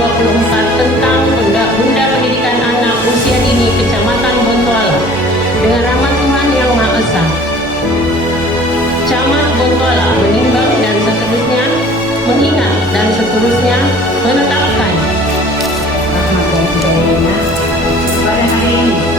tentang Bunda Pendidikan Anak Usia Dini Kecamatan Bontoala dengan rahmat Tuhan Yang Maha Esa. Camat Bontoala menimbang dan seterusnya, mengingat dan seterusnya menetapkan. Rahmat dan hidayahnya pada hari ini